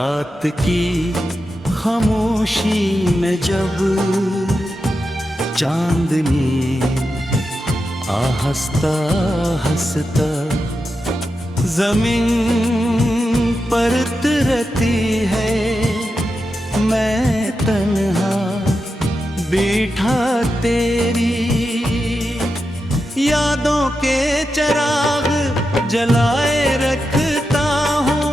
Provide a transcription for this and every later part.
रात की खामोशी में जब चांदनी आहस्ता हंसता जमीन पर उतरती है, मैं तन्हा बैठा तेरी यादों के चिराग जलाए रखता हूँ।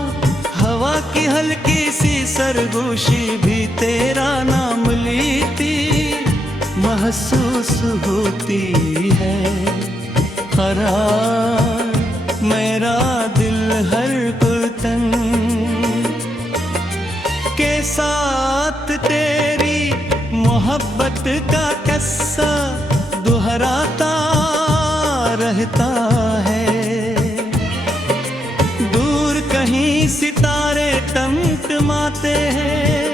हवा की हल्की सी सरगोशी भी तेरा नाम लेती महसूस होती है। करार मेरा दिल हर गुलशन के साथ तेरी मोहब्बत का किस्सा दोहराता रहता है। दूर कहीं सितारे टमटमाते हैं,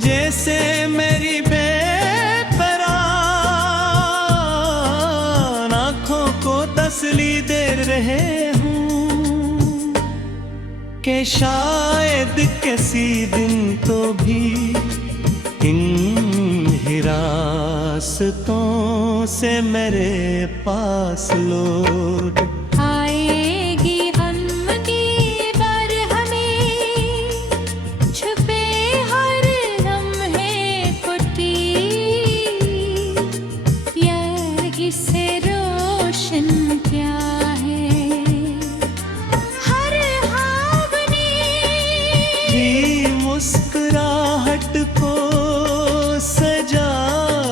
जैसे मेरी बेपरान आँखों को तसल्ली दे रहे हूँ कि शायद किसी दिन तो भी इन हिरासतों से मेरे पास लौट आएगी। हम की बार हमें छुपे हर लम्हे कुटी, प्यार से रोशन क्या है हर भावने की मुस्कुराहट को सजा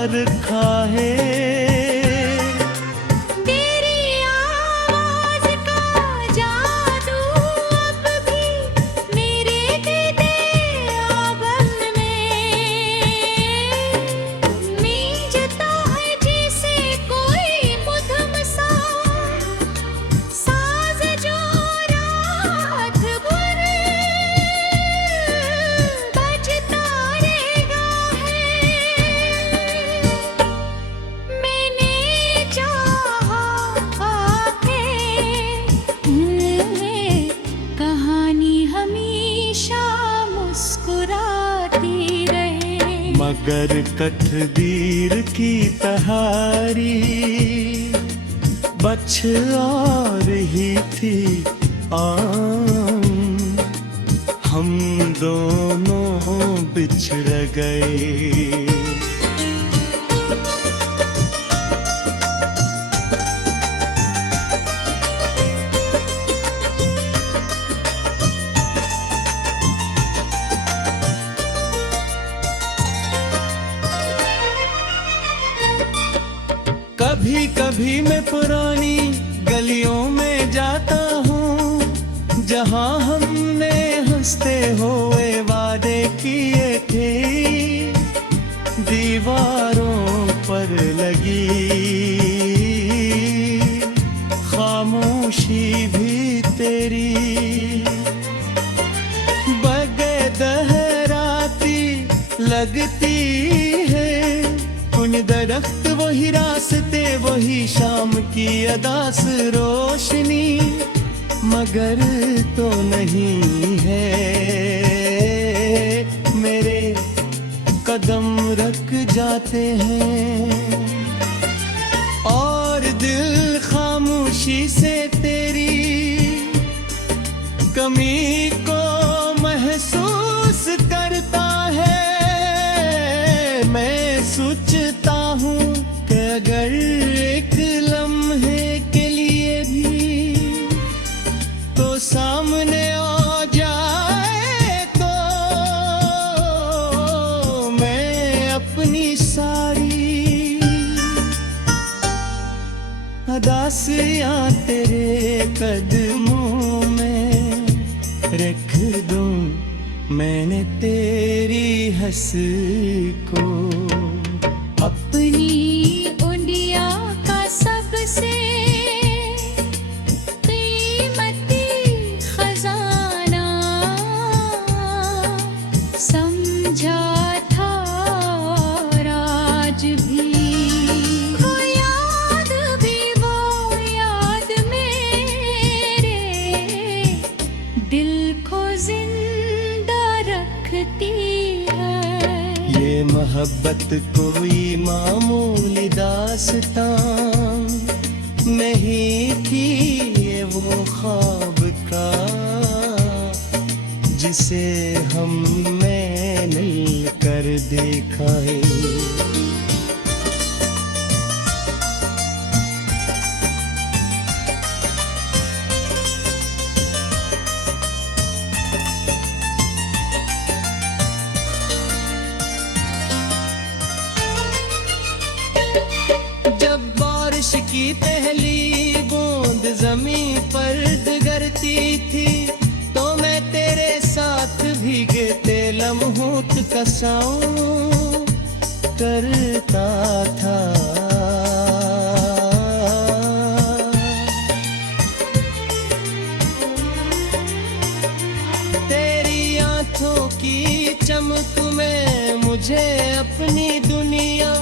रखा है। तेरी आवाज का जादू अब भी मेरे दिल आंगन में मींजता है, जैसे कोई मधुम सा साज जो रात भर बजता रहेगा है। मैंने चाहा के कहानी हमेशा मुस्कुराती रहे, मगर तकदीर की तहारी बच आ रही थी हम दोनों बिछड़ गए। कभी कभी मैं पुरानी गलियों में जाता हूँ, जहाँ हमने हंसते हुए वादे किए थे। दीवारों पर लगी खामोशी भी तेरी बगैर दहराती लगती है। उन दरख्त वही रास्ते वही शाम की अदास रोशनी, मगर तो नहीं है मेरे कदम रख जाते हैं और दिल खामोशी से तेरी कमी को महसूस करता है। मैं सोचता हूँ कि अगर एक लम्हे के लिए भी तो सामने आ जाए तो मैं अपनी सारी अदासियाँ तेरे कदमों में रख दूँ। मैंने तेरी हंस को अपनी उंडिया का सबसे कीमती खजाना समझा था, और आज भी वो याद मेरे दिल को जिंदा मोहब्बत कोई मामूली दास्तां नहीं थी, ये वो ख्वाब का जिसे हमने मिलकर देखा है। जब बारिश की पहली बूंद जमीन पर गिरती थी, तो मैं तेरे साथ भीगते लम्हों का साउं करता था। तेरी आंखों की चमक में मुझे अपनी दुनिया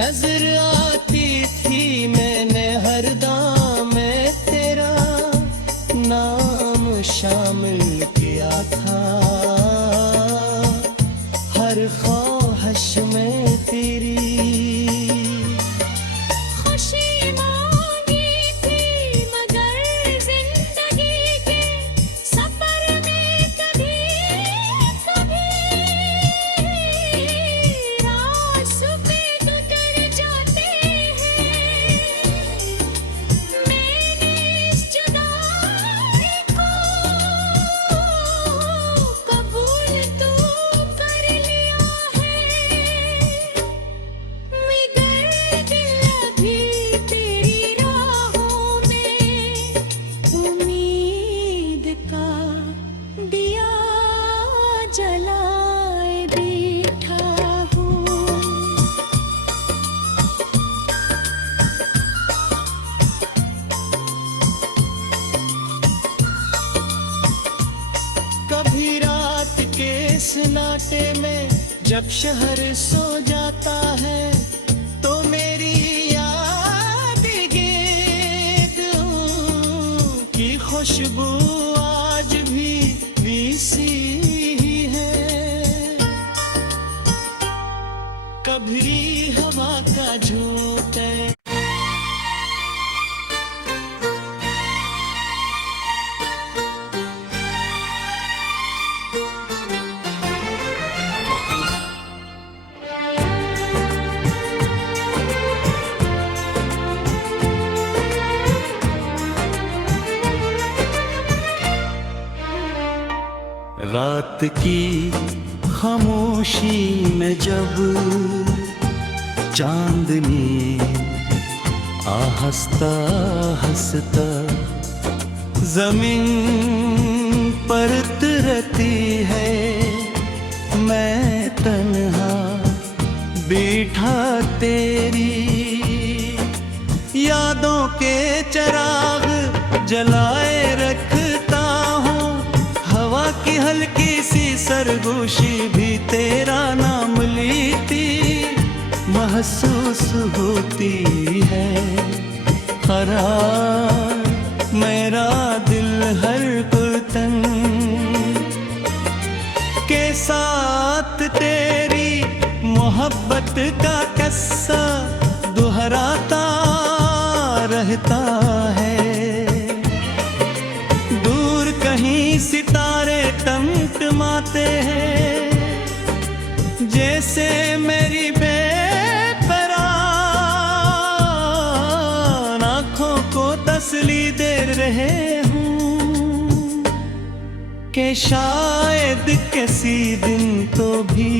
नजर आती थी। मैंने हर दाम में तेरा नाम शामिल किया था, हर ख्वाहिश में तेरी खुशी मांगी थी, मगर जिंदगी के सफर में कभी कभी रास्ते गुजर जाते हैं। मैंने इस जुदाई को कबूल तो कर लिया है, मगर दिल अभी तेरी राहों में उम्मीद का दिया जलाए बैठा हूँ। कभी रात के सन्नाटे में जब शहर सो जाता है, तो मेरी याद गेंदों की खुशबू आज भी वैसी ही है। कभी हवा का झोंका रात की खामोशी में जब चांदनी आहस्ता हंसता जमीन पर उतरती है, मैं तन्हा बैठा तेरी यादों के चिराग जलाए रखता हूँ। हवा की हल्की सी सरगोशी भी तेरा नाम लेती महसूस होती है। करार मेरा दिल हर गुलतन के साथ तेरी मोहब्बत का किस्सा दोहराता रहता है। दूर कहीं सितारे टमटमाते हैं, जैसे मेरी बेपरान आँखों को तसली दे रहे हूँ कि शायद किसी दिन तो भी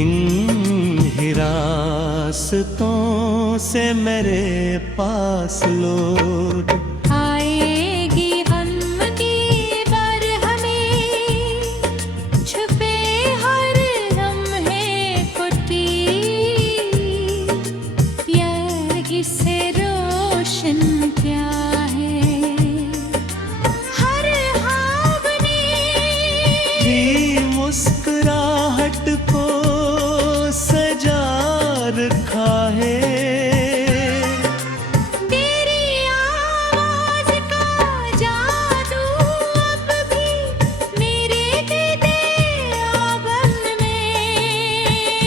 इन हिरासतों से मेरे पास लौट आएगी हम की बार हमें छुपे हर लम्हे कुटी प्यार से रोशन क्या है हर भावने की मुस्कुराहट को सजा रखा है। तेरी आवाज का जादू अब भी मेरे दिल आंगन में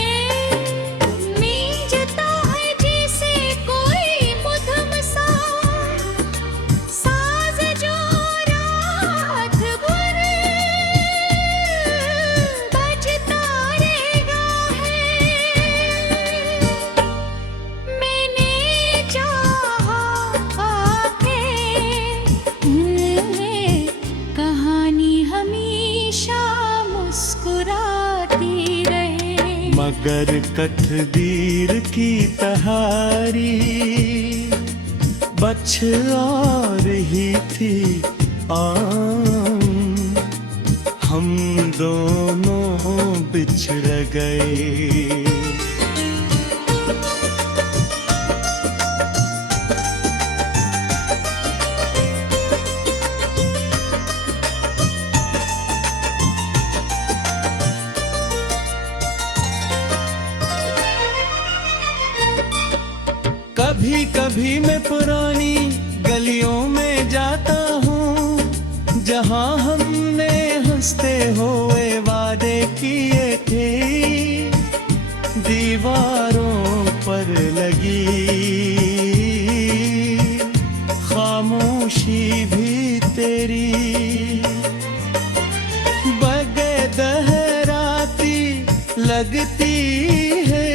मगर कठदीर की तहारी बछ और ही थी आम, हम दोनों बिछड़ गए। कभी कभी मैं पुरानी गलियों में जाता हूँ, जहाँ हमने हंसते हुए वादे किए थे। दीवारों पर लगी खामोशी भी तेरी बगैर दहराती लगती है।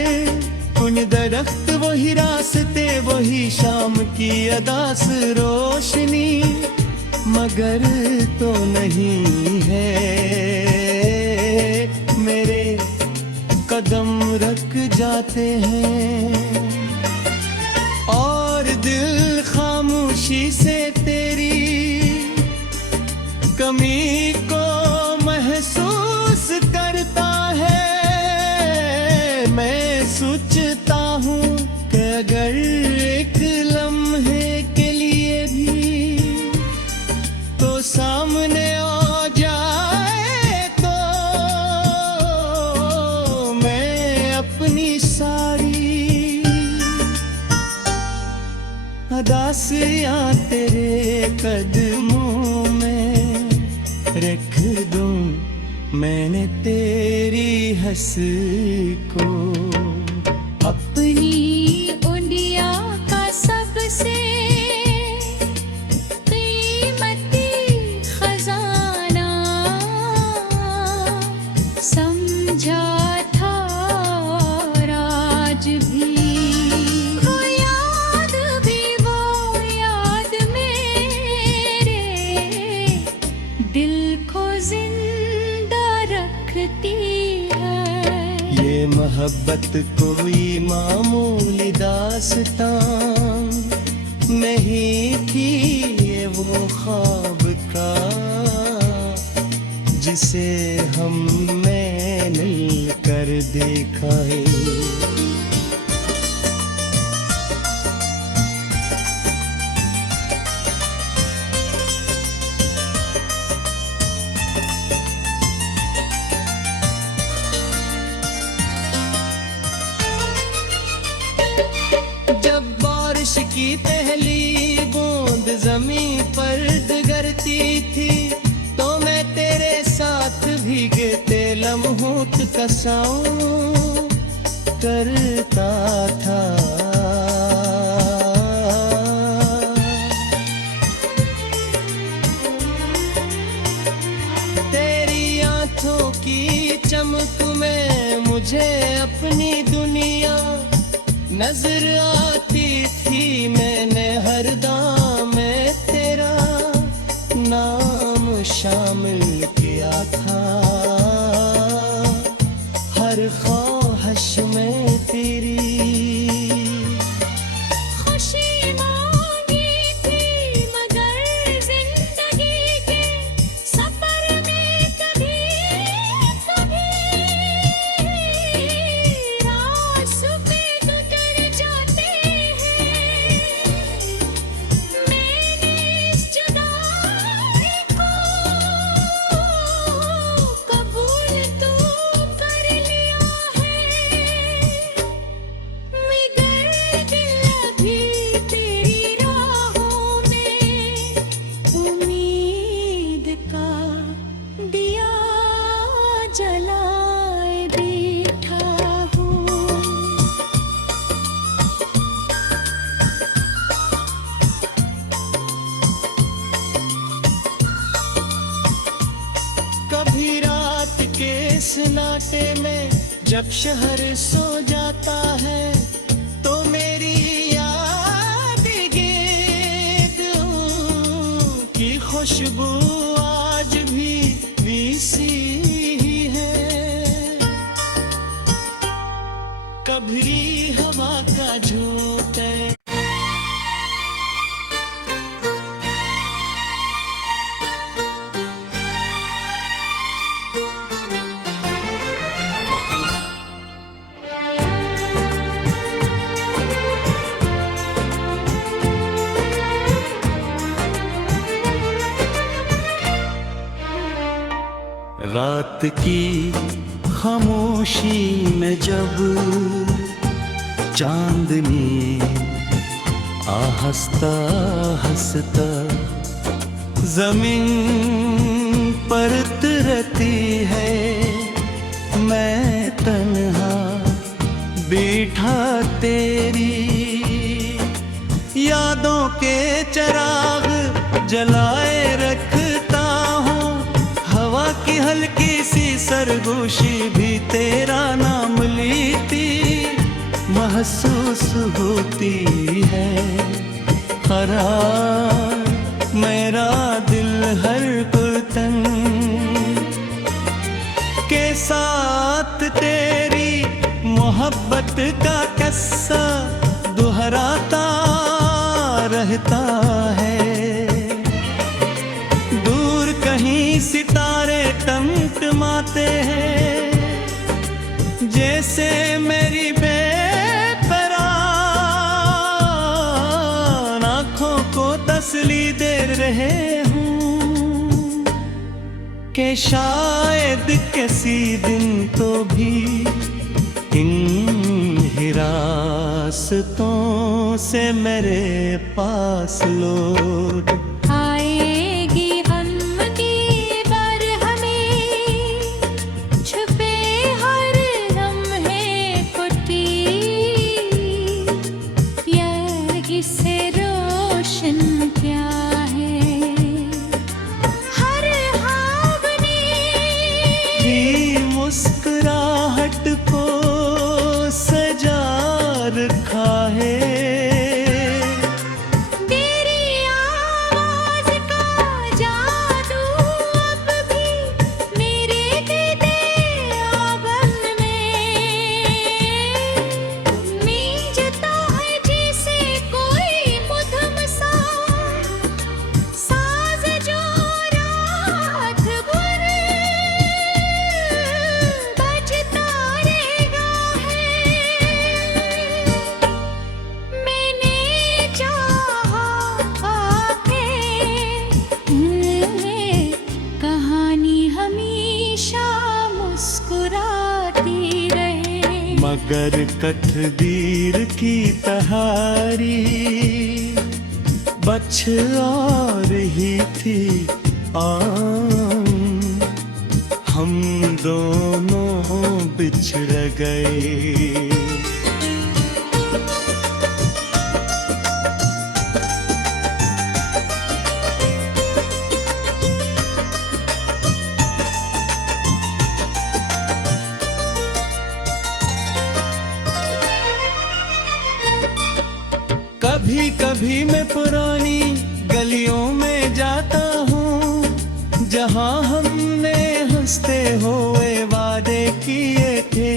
कुन दरख्त वही रास्ते वही शाम की अदास रोशनी, मगर तो नहीं है मेरे कदम रख जाते हैं। और दिल खामोशी से तेरी कमी को महसूस करता है। मैं सोचता हूँ कि अगर एक लम्हे के लिए भी तो सामने आ जाए तो मैं अपनी सारी अदासियाँ तेरे कदमों में रख दूँ। मैंने तेरी हंसी को अपनी उंडिया का सबसे कीमती खजाना समझा था। और आज भी वो याद मेरे दिल को जिंदा रखती है। ये मोहब्बत कोई मामूली दास्तां नहीं थी, ये वो ख्वाब का जिसे हमने मिलकर देखा है। की पहली बूंद जमीन पर डगरती थी तो मैं तेरे साथ भीगते लम्हों का साउं करता था। तेरी आंखों की चमक में मुझे अपनी दुनिया नजर आती थी। मैंने हर दाम में तेरा नाम शामिल किया था। हर ख्वाहिश में तेरी खुशी मांगी थी, मगर जिंदगी के सफर में कभी कभी रास्ते गुजर जाते हैं। मैंने इस जुदाई को कबूल तो कर लिया है, मगर दिल अभी तेरी राहों में उम्मीद का दिया जलाए बैठा हूँ। कभी रात के सन्नाटे में जब शहर सो जाता है तो मेरी याद गेंदों की खुशबू आज भी वीसी ही है। रात की खामोशी में जब चांदनी आहस्ता हंसता जमीन पर उतरती है, मैं तन्हा बैठा तेरी यादों के चिराग जलाए रखता हूँ। हवा की हल्की सी सरगोशी भी तेरा नाम लेती महसूस होती है। करार मेरा दिल हर पतन के साथ तेरी मोहब्बत का किस्सा दोहराता रहता है। दूर कहीं सितारे टमटमाते हैं, जैसे मेरी बेपरान आँखों को तसल्ली दे रहे हूँ कि शायद किसी दिन तो भी इन हिरासतों से मेरे पास लौट आएगी हम की बार हमें छुपे हर लम्हे कुटी यार इससे रोशन क्या है हर भावने की मुस्कुराहट को सजा रखा है। तेरी आवाज का जादू अब भी मेरे दिल आंगन में मींजता है जैसे कोई मधुम सा साज जो रात भर बजता रहेगा है। मैंने चाहा के कहानी हमेशा मुस्कुराती रहे, मगर तकदीर की तहारी बच आ रही थी हम दोनों बिछड़ गए। कभी कभी मैं पुरानी गलियों में जाता हूँ, जहाँ हमने हंसते हुए वादे किए थे।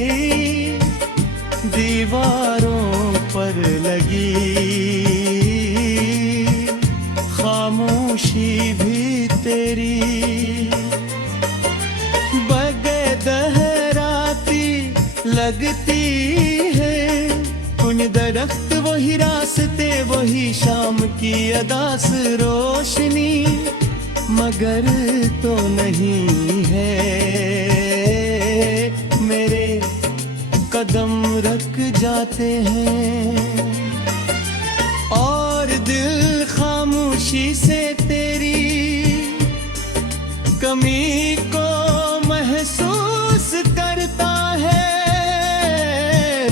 दीवारों पर लगी खामोशी भी तेरी बगैर दहराती लगती है। उन दरख्त वही रास्ते वही शाम की अदास रोशनी, मगर तो नहीं है मेरे कदम रख जाते हैं और दिल खामोशी से तेरी कमी को महसूस करता है।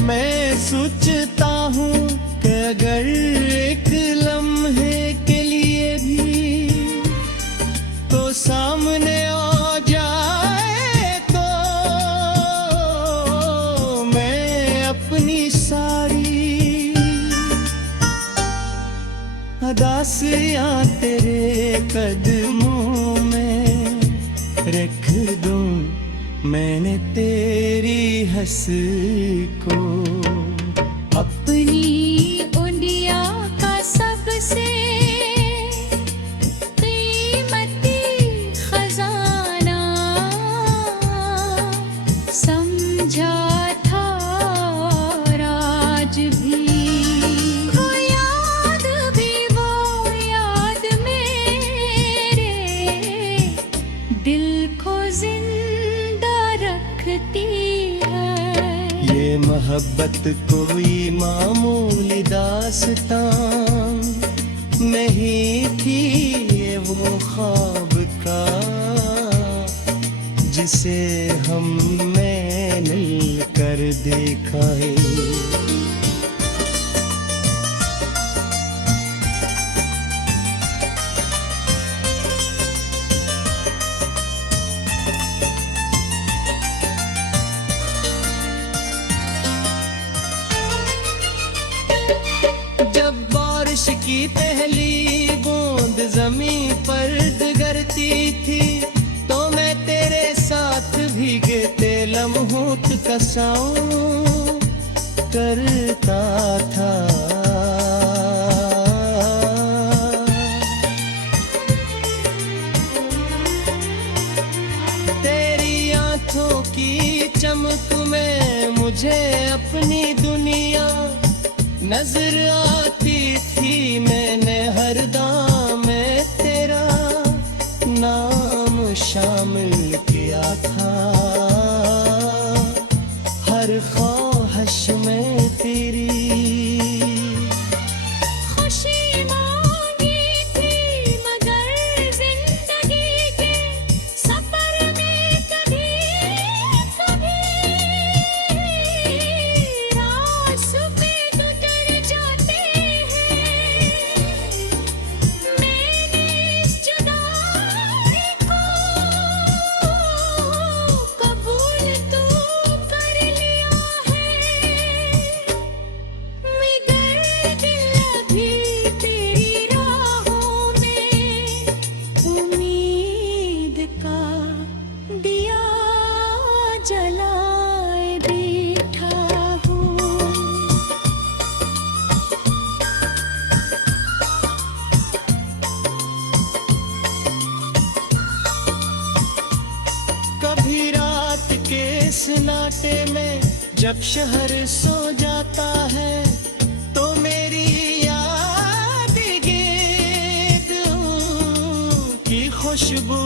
मैं सोचता हूँ कि अगर एक लम्हे के लिए भी तो सामने आ जाए तो मैं अपनी सारी अदासियाँ तेरे कदमों में रख दूँ। मैंने तेरी हंसी को अपनी उंडिया का सबसे कीमती खजाना समझा था और आज भी वो याद मेरे दिल को जिंदा मोहब्बत कोई मामूली दास्तां नहीं थी, ये वो ख्वाब का जिसे हमने मिलकर देखा है। जब बारिश की पहली बूंद जमीन पर गिरती थी, तो मैं तेरे साथ भीगते लम्हों का साउं करता था। तेरी आंखों की चमक में मुझे अपनी दुनिया नजर आती थी। मैंने हर दाम में तेरा नाम शामिल किया था, हर ख्वाहिश में तेरी खुशी मांगी थी, मगर जिंदगी के सफर में कभी कभी रास्ते गुजर जाते हैं। मैंने इस जुदाई को कबूल तो कर लिया है, मगर दिल अभी तेरी राहों में उम्मीद का दिया जलाए बैठा हूँ। कभी रात के सन्नाटे में जब शहर सो जाता है, तो मेरी याद गेंद की खुशबू